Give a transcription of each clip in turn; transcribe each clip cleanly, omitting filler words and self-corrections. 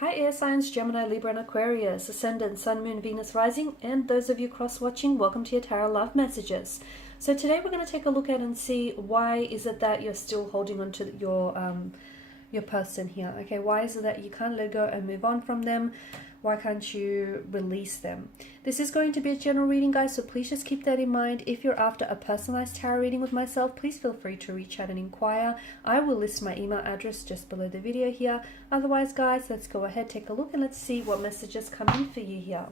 Hi air signs, Gemini, Libra and Aquarius, Ascendant, Sun, Moon, Venus, Rising, and those of you cross-watching, welcome to your Tarot Love Messages. So today we're going to take a look at and see why is it that you're still holding on to your person here. Okay, why is it that you can't let go and move on from them? Why can't you release them? This is going to be a general reading, guys, so please just keep that in mind. If you're after a personalized tarot reading with myself, please feel free to reach out and inquire. I will list my email address just below the video here. Otherwise, guys, let's go ahead, take a look, and let's see what messages come in for you here.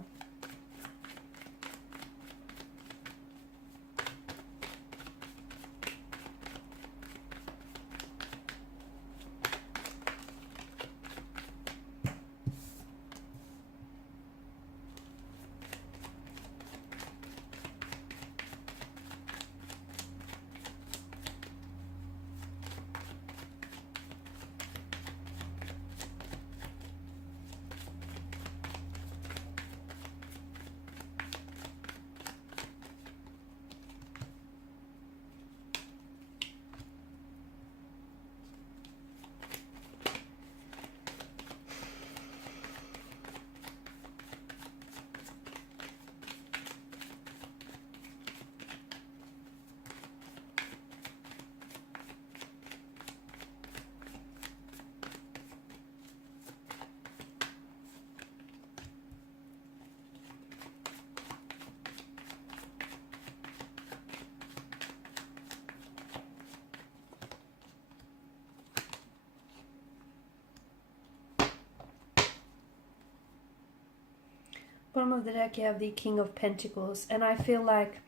Bottom of the deck, you have the King of Pentacles, and I feel like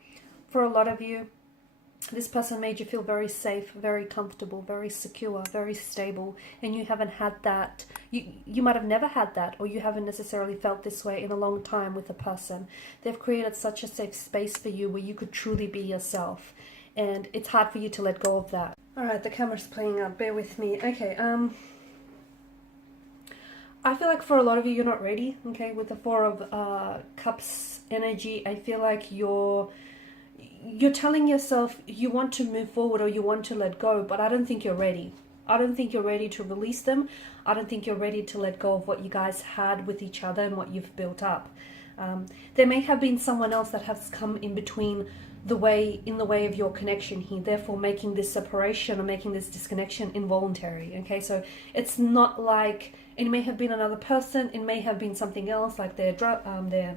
for a lot of you, this person made you feel very safe, very comfortable, very secure, very stable, and you haven't had that. You might have never had that, or you haven't necessarily felt this way in a long time with a person. They've created such a safe space for you where you could truly be yourself, and it's hard for you to let go of that. All right, the camera's playing up. Bear with me. Okay, I feel like for a lot of you, you're not ready, okay? With the Four of Cups energy, I feel like you're telling yourself you want to move forward or you want to let go, but I don't think you're ready. I don't think you're ready to release them. I don't think you're ready to let go of what you guys had with each other and what you've built up. There may have been someone else that has come in between in the way of your connection here, therefore making this separation or making this disconnection involuntary. Okay, so it's not like it may have been another person, it may have been something else, like their I don't know,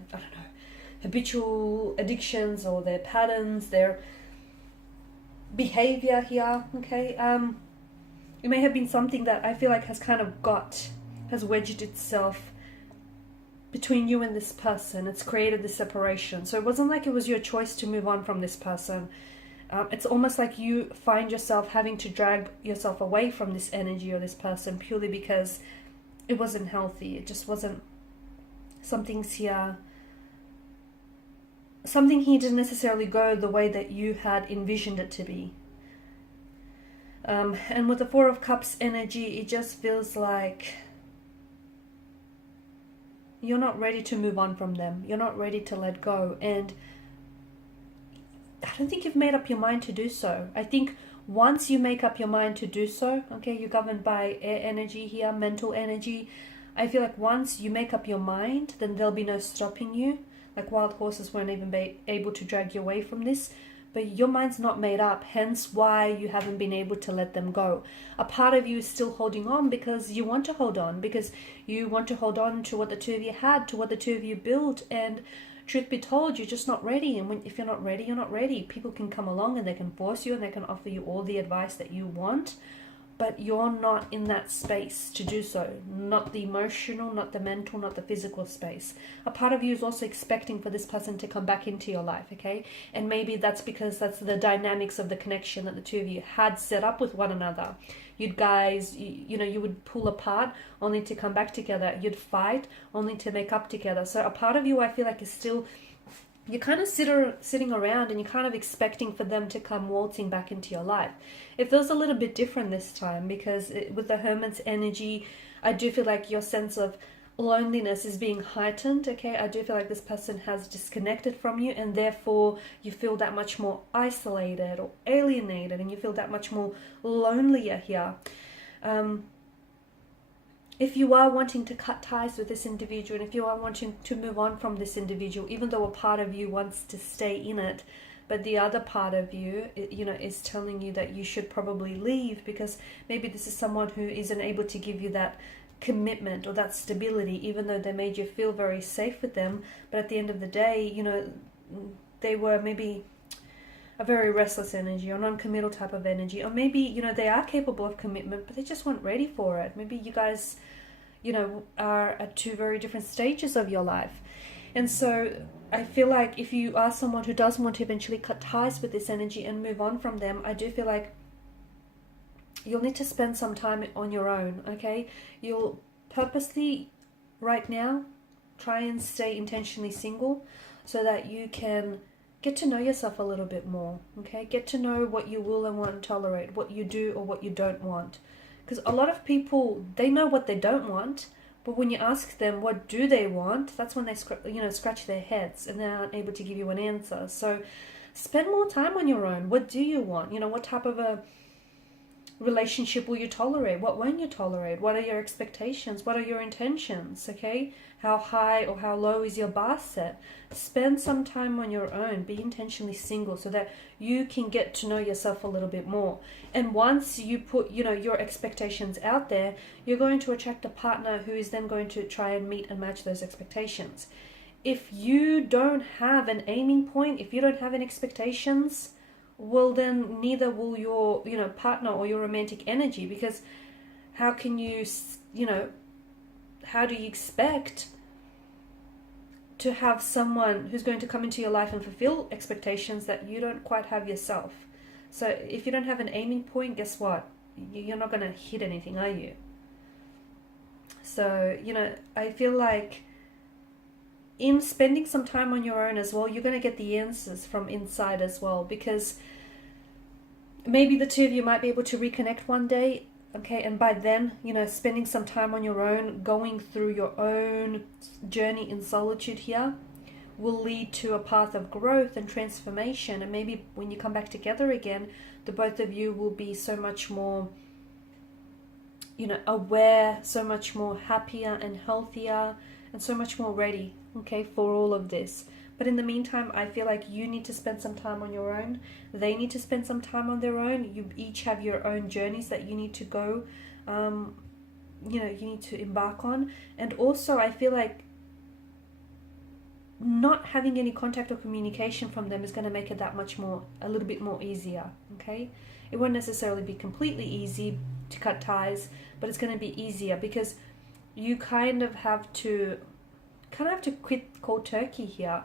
habitual addictions or their patterns, their behavior here. Okay, it may have been something that I feel like has wedged itself between you and this person. It's created this separation. So it wasn't like it was your choice to move on from this person. It's almost like you find yourself having to drag yourself away from this energy or this person purely because it wasn't healthy. It just wasn't. Something here didn't necessarily go the way that you had envisioned it to be. And with the Four of Cups energy, it just feels like you're not ready to move on from them. You're not ready to let go. And I don't think you've made up your mind to do so. I think once you make up your mind to do so, okay, you're governed by air energy here, mental energy. I feel like once you make up your mind, then there'll be no stopping you. Like wild horses weren't even able to drag you away from this. But your mind's not made up, hence why you haven't been able to let them go. A part of you is still holding on because you want to hold on, because you want to hold on to what the two of you had, to what the two of you built, and truth be told, you're just not ready. And if you're not ready, you're not ready. People can come along and they can force you and they can offer you all the advice that you want, but you're not in that space to do so. Not the emotional, not the mental, not the physical space. A part of you is also expecting for this person to come back into your life, okay? And maybe that's because that's the dynamics of the connection that the two of you had set up with one another. You'd guys, you would pull apart only to come back together. You'd fight only to make up together. So a part of you, I feel like, is still... You're kind of sitting around and you're kind of expecting for them to come waltzing back into your life. It feels a little bit different this time because with the Hermit's energy, I do feel like your sense of loneliness is being heightened. Okay, I do feel like this person has disconnected from you and therefore you feel that much more isolated or alienated and you feel that much more lonelier here. if you are wanting to cut ties with this individual, and if you are wanting to move on from this individual, even though a part of you wants to stay in it, but the other part of you, you know, is telling you that you should probably leave, because maybe this is someone who isn't able to give you that commitment or that stability, even though they made you feel very safe with them. But at the end of the day, you know, they were maybe a very restless energy or non-committal type of energy, or maybe, you know, they are capable of commitment, but they just weren't ready for it. Maybe you guys, you know, are at two very different stages of your life. And so I feel like if you are someone who does want to eventually cut ties with this energy and move on from them, I do feel like you'll need to spend some time on your own, okay? You'll purposely, right now, try and stay intentionally single so that you can get to know yourself a little bit more, okay? Get to know what you will and won't tolerate, what you do or what you don't want. Because a lot of people, they know what they don't want, but when you ask them what do they want, that's when they scratch their heads and they're unable to give you an answer. So spend more time on your own. What do you want? You know, what type of a relationship will you tolerate? What won't you tolerate? What are your expectations? What are your intentions? Okay, how high or how low is your bar set? Spend some time on your own. Be intentionally single so that you can get to know yourself a little bit more. And once you put, you know, your expectations out there, you're going to attract a partner who is then going to try and meet and match those expectations. If you don't have an aiming point, if you don't have any expectations, well, then neither will your, you know, partner or your romantic energy, because how can you, you know, how do you expect to have someone who's going to come into your life and fulfill expectations that you don't quite have yourself? So if you don't have an aiming point, guess what? You're not going to hit anything, are you? So, you know, I feel like in spending some time on your own as well, you're going to get the answers from inside as well, because maybe the two of you might be able to reconnect one day, okay, and by then, you know, spending some time on your own, going through your own journey in solitude here will lead to a path of growth and transformation. And maybe when you come back together again, the both of you will be so much more, you know, aware, so much more happier and healthier, and so much more ready, okay, for all of this. But in the meantime, I feel like you need to spend some time on your own. They need to spend some time on their own. You each have your own journeys that you need to go, you know, you need to embark on. And also, I feel like not having any contact or communication from them is going to make it that much more, a little bit more easier, okay? It won't necessarily be completely easy to cut ties, but it's going to be easier because you kind of have to quit cold turkey here,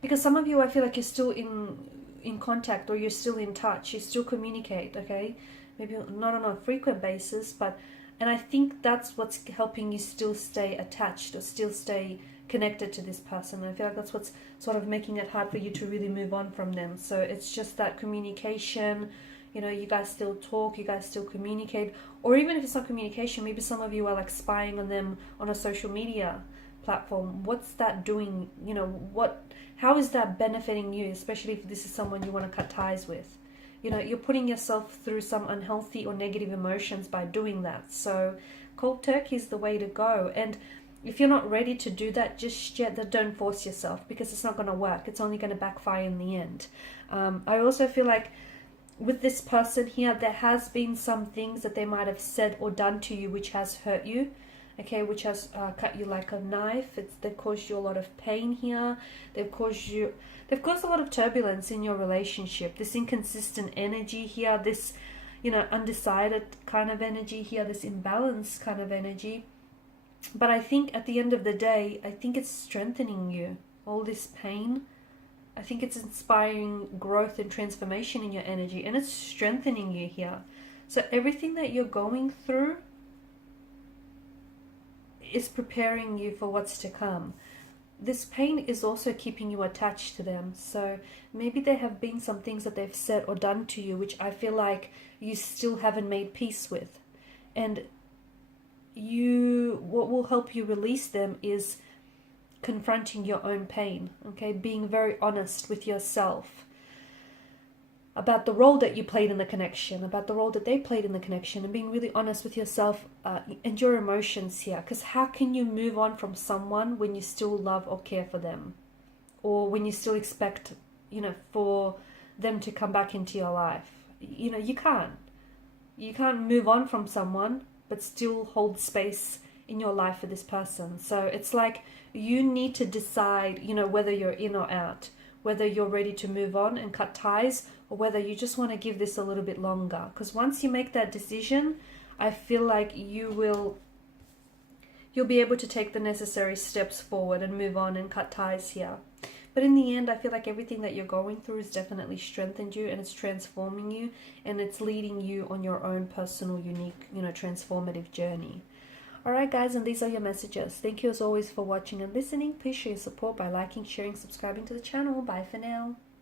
because some of you, I feel like you're still in contact, or you're still in touch, you still communicate, okay? Maybe not on a frequent basis, but, and I think that's what's helping you still stay attached or still stay connected to this person. I feel like that's what's sort of making it hard for you to really move on from them. So it's just that communication, you know, you guys still talk, you guys still communicate, or even if it's not communication, maybe some of you are like spying on them on a social media platform. What's that doing? You know, how is that benefiting you, especially if this is someone you want to cut ties with? You know, you're putting yourself through some unhealthy or negative emotions by doing that. So cold turkey is the way to go. And if you're not ready to do that just yet, then don't force yourself, because it's not going to work. It's only going to backfire in the end. I also feel like with this person here, there has been some things that they might have said or done to you which has hurt you, okay, which has cut you like a knife. They've caused you a lot of pain here. They've caused a lot of turbulence in your relationship. This inconsistent energy here, this, you know, undecided kind of energy here, this imbalanced kind of energy. But I think at the end of the day, I think it's strengthening you. All this pain, I think it's inspiring growth and transformation in your energy, and it's strengthening you here. So everything that you're going through is preparing you for what's to come. This pain is also keeping you attached to them. So maybe there have been some things that they've said or done to you which I feel like you still haven't made peace with. And what will help you release them is confronting your own pain, okay? Being very honest with yourself. about the role that you played in the connection, about the role that they played in the connection, and being really honest with yourself and your emotions here. Because how can you move on from someone when you still love or care for them? Or when you still expect, you know, for them to come back into your life? You know, you can't. You can't move on from someone but still hold space in your life for this person. So it's like you need to decide, you know, whether you're in or out, whether you're ready to move on and cut ties, or whether you just want to give this a little bit longer. Because once you make that decision, I feel like you'll be able to take the necessary steps forward and move on and cut ties here. But in the end, I feel like everything that you're going through has definitely strengthened you, and it's transforming you, and it's leading you on your own personal, unique, you know, transformative journey. Alright guys, and these are your messages. Thank you as always for watching and listening. Please show your support by liking, sharing, subscribing to the channel. Bye for now.